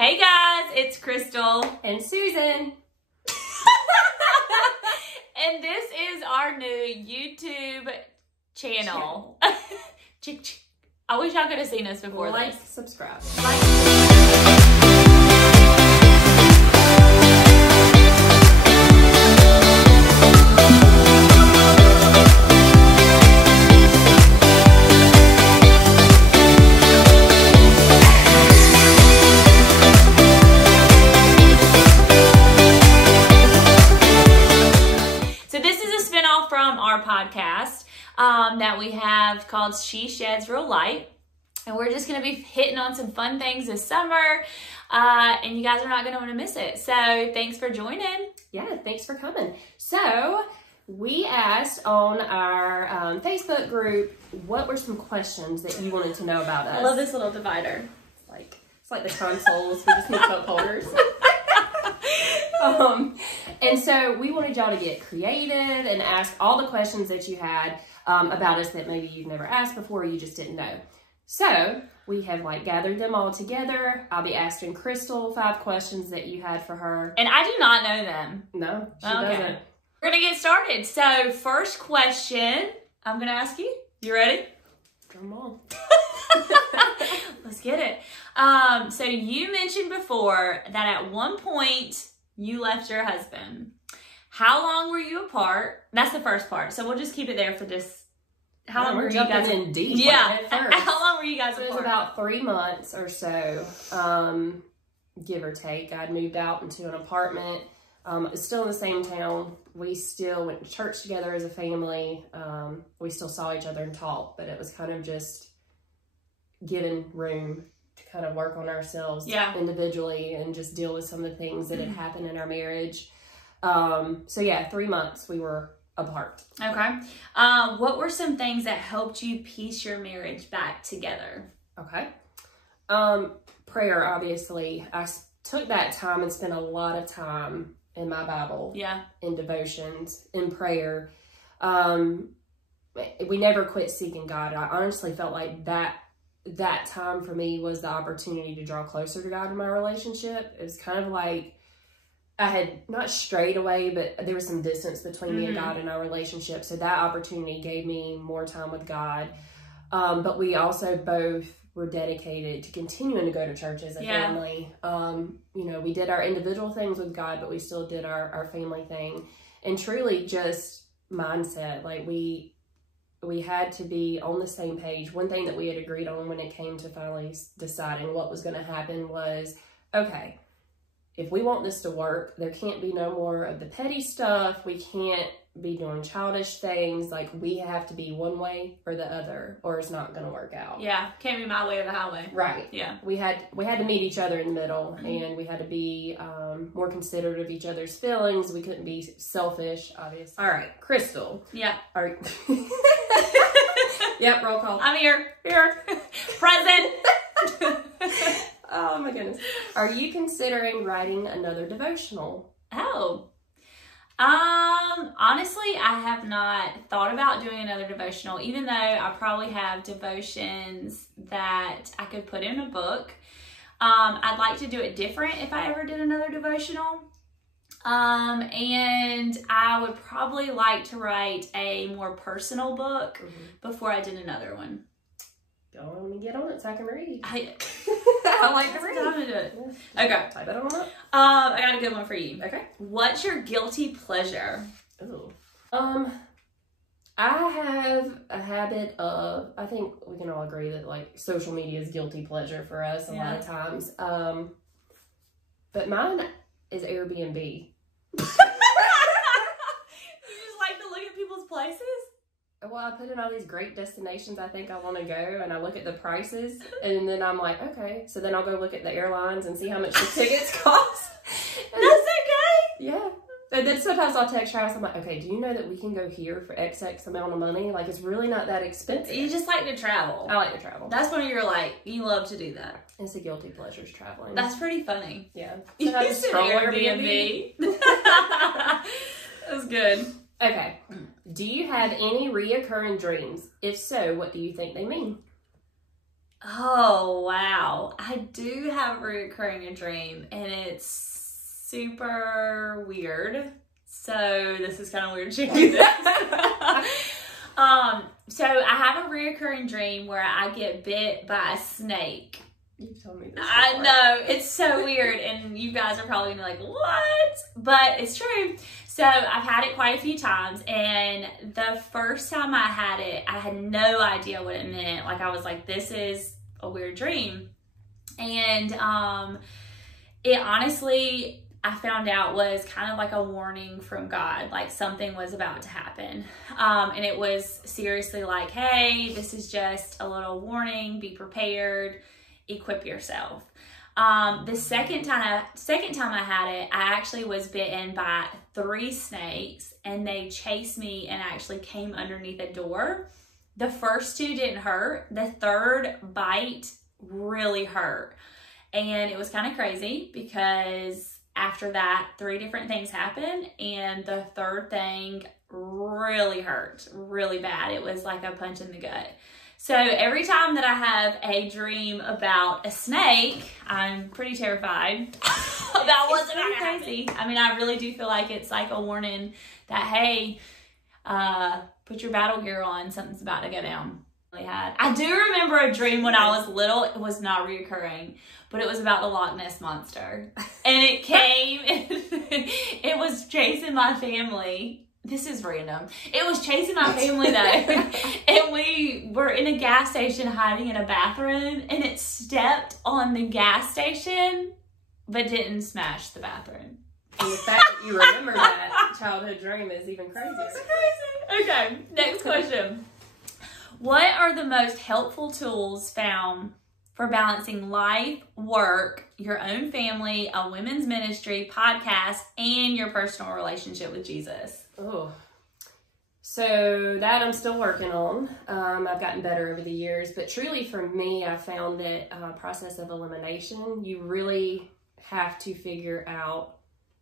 Hey guys, it's Crystal and Susan. And this is our new YouTube channel. I wish y'all could have seen us before Like, this. subscribe. Podcast that we have called She Sheds Real Light, and we're just going to be hitting on some fun things this summer, and you guys are not going to want to miss it. So thanks for joining. Yeah, thanks for coming. So we asked on our Facebook group, what were some questions that you wanted to know about us? I love this little divider. It's like the consoles. We just need cup holders. And so we wanted y'all to get creative and ask all the questions that you had about us that maybe you've never asked before or you just didn't know. So we have gathered them all together. I'll be asking Crystal 5 questions that you had for her. And I do not know them. No, she doesn't. We're going to get started. So first question, I'm going to ask you. You ready? Drum roll. Let's get it. So you mentioned before that at one point you left your husband. How long were you apart? That's the first part. So we'll just keep it there for this. How long were you guys in deep? Yeah. How long were you guys apart? It was about 3 months or so, give or take. I'd moved out into an apartment. It's still in the same town. We still went to church together as a family. We still saw each other and talked, but it was kind of just giving room to kind of work on ourselves individually and just deal with some of the things that had happened in our marriage. So yeah, 3 months we were apart. Okay. What were some things that helped you piece your marriage back together? Okay. Prayer, obviously. I took that time and spent a lot of time in my Bible. Yeah. In devotions, in prayer. We never quit seeking God. I honestly felt like that time for me was the opportunity to draw closer to God in my relationship. It was kind of like I had not strayed away, but there was some distance between me and God in our relationship. So that opportunity gave me more time with God. But we also both were dedicated to continuing to go to church as a family. You know, we did our individual things with God, but we still did our family thing. And truly just mindset, we had to be on the same page. One thing that we had agreed on when it came to finally deciding what was going to happen was, okay, if we want this to work, there can't be no more of the petty stuff. We can't be doing childish things. We have to be one way or the other, or it's not going to work out. Yeah, can't be my way or the highway. Right. Yeah. We had to meet each other in the middle, and we had to be more considerate of each other's feelings. We couldn't be selfish, obviously. All right, Crystal. Yeah. All right. Yep, roll call. I'm here. Present. Oh my goodness. Are you considering writing another devotional? Oh. Honestly, I have not thought about doing another devotional, even though I probably have devotions that I could put in a book. I'd like to do it different if I ever did another devotional. And I would probably like to write a more personal book before I did another one. Go on and get on it so I can read. I like to read. Time to do it. Okay. Type it on up. I got a good one for you. Okay. What's your guilty pleasure? Ooh. I have a habit of, I think we can all agree that social media is guilty pleasure for us a lot of times. But mine is Airbnb. You just like to look at people's places? Well, I put in all these great destinations I think I want to go, and I look at the prices, and then I'm like, okay. So then I'll go look at the airlines and see how much the tickets cost. That's okay. Yeah. And then sometimes I'll text Travis, I'm like, okay, do you know that we can go here for XX amount of money? It's really not that expensive. You just like to travel. I like to travel. That's when you're you love to do that. It's a guilty pleasure, traveling. That's pretty funny. Yeah. You used to Airbnb. That's good. Okay. Do you have any reoccurring dreams? If so, what do you think they mean? Oh, wow. I do have a recurring dream, and it's super weird. So this is kind of weird sharing this. So I have a reoccurring dream where I get bit by a snake. You've told me this before. I know, it's so weird, and you guys are probably gonna be like, what? But it's true. So I've had it quite a few times, and the first time I had it, I had no idea what it meant. Like, I was like, this is a weird dream. And it honestly, I found out, was kind of like a warning from God, like something was about to happen. And it was seriously like, hey, this is just a little warning, be prepared, equip yourself. The second time I had it, I actually was bitten by 3 snakes, and they chased me and actually came underneath a door. The first 2 didn't hurt. The third bite really hurt. And it was kind of crazy because after that, 3 different things happened, and the third thing really hurt really bad. It was like a punch in the gut. So every time that I have a dream about a snake, I'm pretty terrified about what's about to happen. I mean, I really do feel like it's like a warning that, hey, put your battle gear on, something's about to go down. I do remember a dream when I was little. It was not reoccurring, but it was about the Loch Ness Monster. And it came, it was chasing my family. This is random. It was chasing my family though. And we were in a gas station hiding in a bathroom, and it stepped on the gas station, but didn't smash the bathroom. And the fact that you remember that childhood dream is even crazier. It's crazy. Okay, next question. What are the most helpful tools found for balancing life, work, your own family, a women's ministry, podcast, and your personal relationship with Jesus? Oh, so that I'm still working on. I've gotten better over the years, but truly for me, I found that process of elimination, you really have to figure out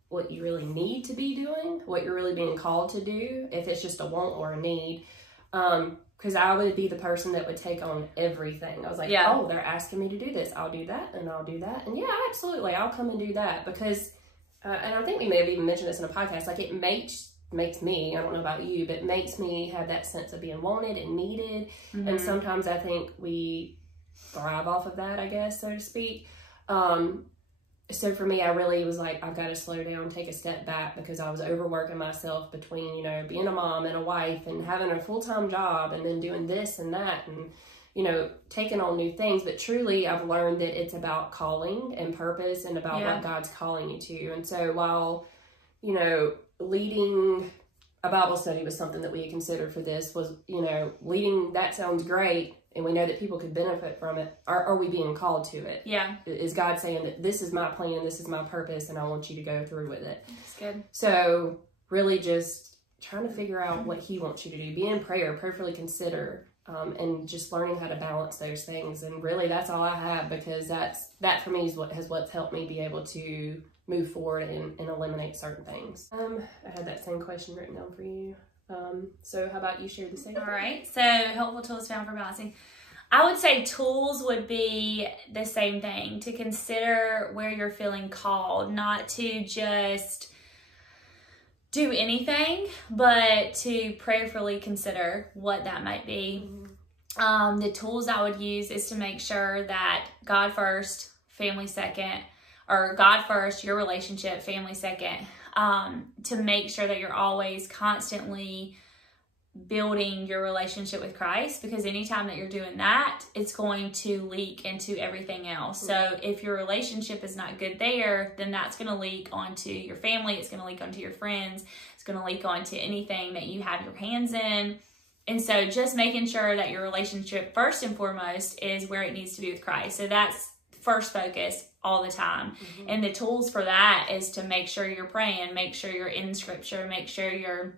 what you really need to be doing, what you're really being called to do, if it's just a want or a need. Because I would be the person that would take on everything. I was like, oh, they're asking me to do this. I'll do that, and I'll do that. And yeah, absolutely, I'll come and do that. Because, and I think we may have even mentioned this in a podcast, like it makes me, I don't know about you, but makes me have that sense of being wanted and needed. Mm-hmm. And sometimes I think we thrive off of that, I guess, so to speak. So for me, I really was like, I've got to slow down, take a step back, because I was overworking myself between, you know, being a mom and a wife and having a full-time job and then doing this and that and, you know, taking on new things. But truly, I've learned that it's about calling and purpose and about what God's calling you to. And so while, you know, leading a Bible study was something that we had considered for this, was, you know, leading, that sounds great. And we know that people could benefit from it. Are we being called to it? Yeah. Is God saying that this is my plan, this is my purpose, and I want you to go through with it? That's good. So really just trying to figure out what he wants you to do. Be in prayer, prayerfully consider, and just learning how to balance those things. And really that's all I have, because that for me is what's helped me be able to move forward and eliminate certain things. I had that same question written down for you. So how about you share the same? All right. So helpful tools found for balancing. I would say tools would be the same thing, to consider where you're feeling called, not to just do anything, but to prayerfully consider what that might be. Mm-hmm. The tools I would use is to make sure that God first, family second, or God first, your relationship, family second. To make sure that you're always constantly building your relationship with Christ, because anytime that you're doing that, it's going to leak into everything else. So if your relationship is not good there, then that's going to leak onto your family. It's going to leak onto your friends. It's going to leak onto anything that you have your hands in. And so just making sure that your relationship first and foremost is where it needs to be with Christ. So that's first focus all the time. Mm-hmm. And the tools for that is to make sure you're praying, make sure you're in scripture, make sure you're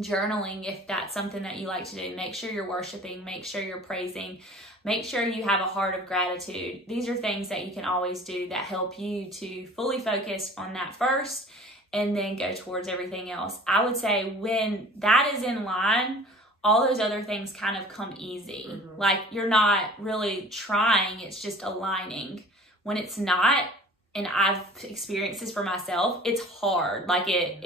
journaling if that's something that you like to do, make sure you're worshiping, make sure you're praising, make sure you have a heart of gratitude. These are things that you can always do that help you to fully focus on that first and then go towards everything else. I would say when that is in line, all those other things kind of come easy. Mm-hmm. Like you're not really trying, it's just aligning. When it's not, and I've experienced this for myself, it's hard. Like it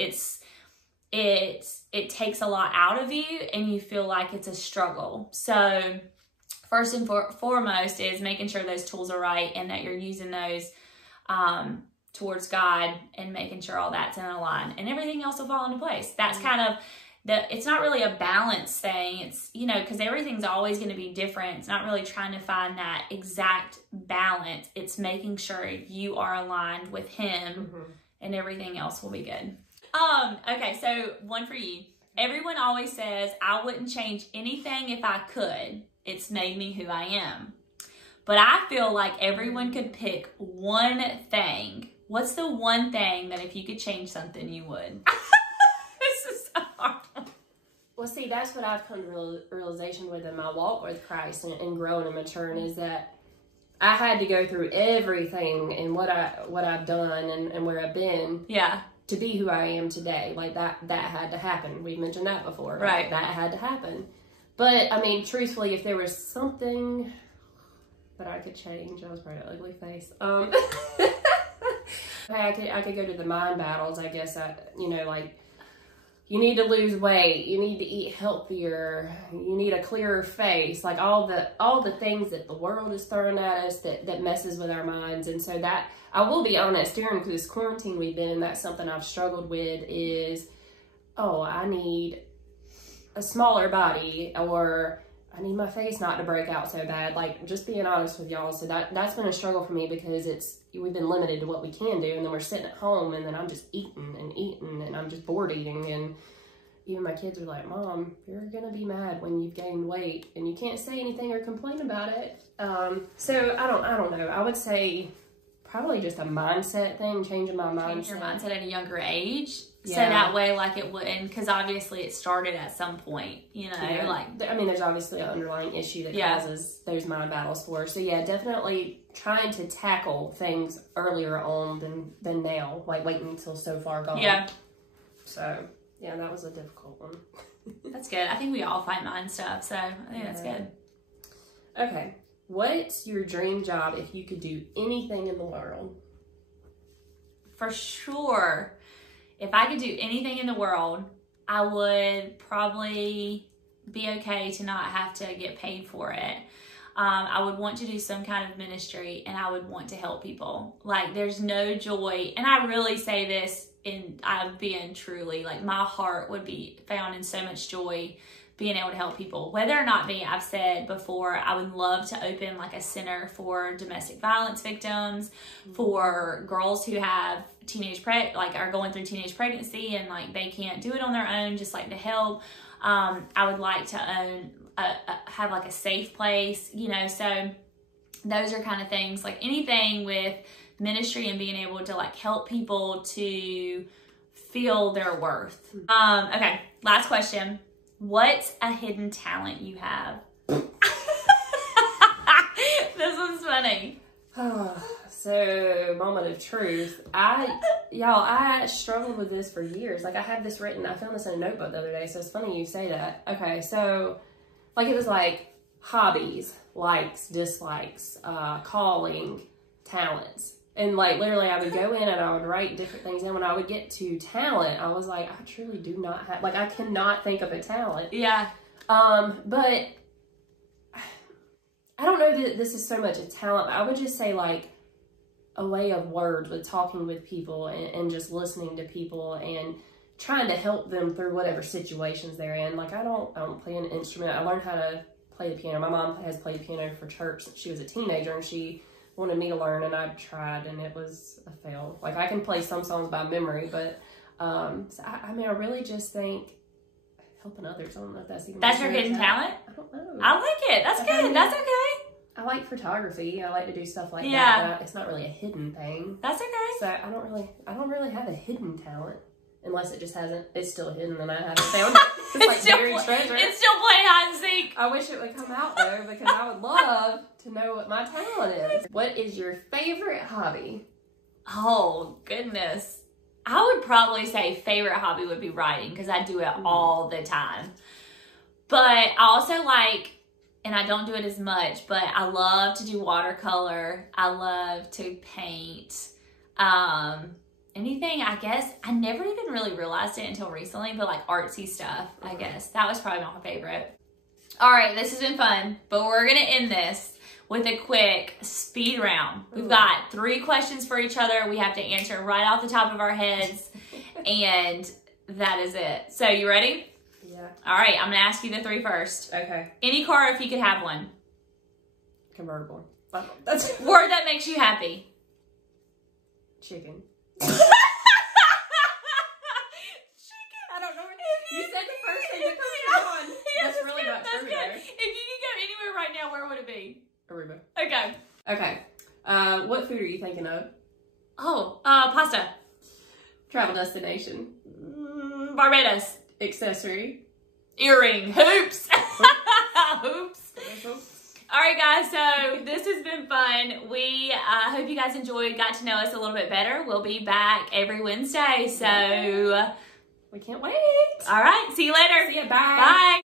takes a lot out of you and you feel like it's a struggle. So first and foremost is making sure those tools are right and that you're using those towards God and making sure all that's in a line, and everything else will fall into place. That's kind of it's not really a balance thing. It's, you know, because everything's always going to be different. It's not really trying to find that exact balance. It's making sure you are aligned with Him, and everything else will be good. Okay, so one for you. Everyone always says, I wouldn't change anything if I could. It's made me who I am. But I feel like everyone could pick one thing. What's the one thing that if you could change something, you would? This is so hard. Well, see, that's what I've come to realization with in my walk with Christ and growing and maturing, is that I had to go through everything and what I've done and where I've been. Yeah. To be who I am today. Like that had to happen. We mentioned that before. Right. That had to happen. But I mean, truthfully, if there was something that I could change, I was probably an ugly face. I could go to the mind battles, I guess. Like, you need to lose weight, you need to eat healthier, you need a clearer face, like all the things that the world is throwing at us that messes with our minds. And so that, I will be honest, during this quarantine we've been in, that's something I've struggled with is, I need a smaller body, or I need my face not to break out so bad. Like, just being honest with y'all. So that's been a struggle for me, because we've been limited to what we can do, and then we're sitting at home, and then I'm just eating, and I'm just bored eating. And even my kids are like, Mom, you're gonna be mad when you've gained weight, and you can't say anything or complain about it. So I don't know. I would say probably just a mindset thing, changing my mindset. Change your mindset at a younger age. Yeah. So that way, like, it wouldn't, because obviously it started at some point, you know, yeah. like. I mean, there's obviously an underlying issue that causes those mind battles for us. So yeah, definitely trying to tackle things earlier on than now, like waiting until so far gone. Yeah. So yeah, that was a difficult one. That's good. I think we all fight mind stuff, so I think that's good. Okay. What's your dream job if you could do anything in the world? For sure, if I could do anything in the world, I would probably be okay to not have to get paid for it. I would want to do some kind of ministry, and I would want to help people. Like, there's no joy, and I really say this I'm being truly, like, my heart would be found in so much joy being able to help people. Whether or not me, I've said before, I would love to open like a center for domestic violence victims, for girls who have are going through teenage pregnancy and like they can't do it on their own, just like to help. I would like to have like a safe place, you know. So those are kind of things, like anything with ministry and being able to like help people to feel their worth. Okay, last question. What's a hidden talent you have? This one's funny. So, moment of truth. I struggled with this for years. Like, I had this written. I found this in a notebook the other day, so it's funny you say that. Okay, so, like, it was like hobbies, likes, dislikes, calling, talents. And, like, literally, I would go in and I would write different things. And when I would get to talent, I was like, I truly do not have, like, I cannot think of a talent. Yeah. But I don't know that this is so much a talent. I would just say, like, a way of words with talking with people and just listening to people and trying to help them through whatever situations they're in. Like, I don't play an instrument. I learned how to play the piano. My mom has played piano for church since she was a teenager, and she wanted me to learn, and I tried, and it was a fail. Like, I can play some songs by memory, but so I mean, I really just think helping others. I don't know if that's even your hidden talent. I don't know. I like it. That's good. That's okay. I like photography. I like to do stuff like that. Yeah. It's not really a hidden thing. That's okay. So I don't really have a hidden talent, unless it just it's still hidden and I haven't found it. It's like buried treasure. It's still playing hide and seek. I wish it would come out though, because I would love to know what my talent is. What is your favorite hobby? Oh, goodness. I would probably say favorite hobby would be writing, because I do it all the time. But I also like, and I don't do it as much, but I love to do watercolor. I love to paint. Anything, I guess, I never even really realized it until recently, but like artsy stuff, I guess. That was probably my favorite. All right, this has been fun, but we're gonna end this with a quick speed round. We've got 3 questions for each other. We have to answer right off the top of our heads, and that is it. So you ready? Yeah. All right, I'm gonna ask you the 3 first. Okay. Any car if you could have one. Convertible. That's Word that makes you happy. chicken. Chicken. I don't know. You said the first thing that comes to mind. That's really good. not That's true good. there. If you could go anywhere right now, where would it be? Aruba. Okay. Okay. What food are you thinking of? Oh, pasta. Travel destination. Barbados. Accessory. Earring. Hoops. Hoops. All right, guys, so this has been fun. We hope you guys enjoyed, got to know us a little bit better. We'll be back every Wednesday, so We can't wait. all right, see you later. See ya, bye. Bye.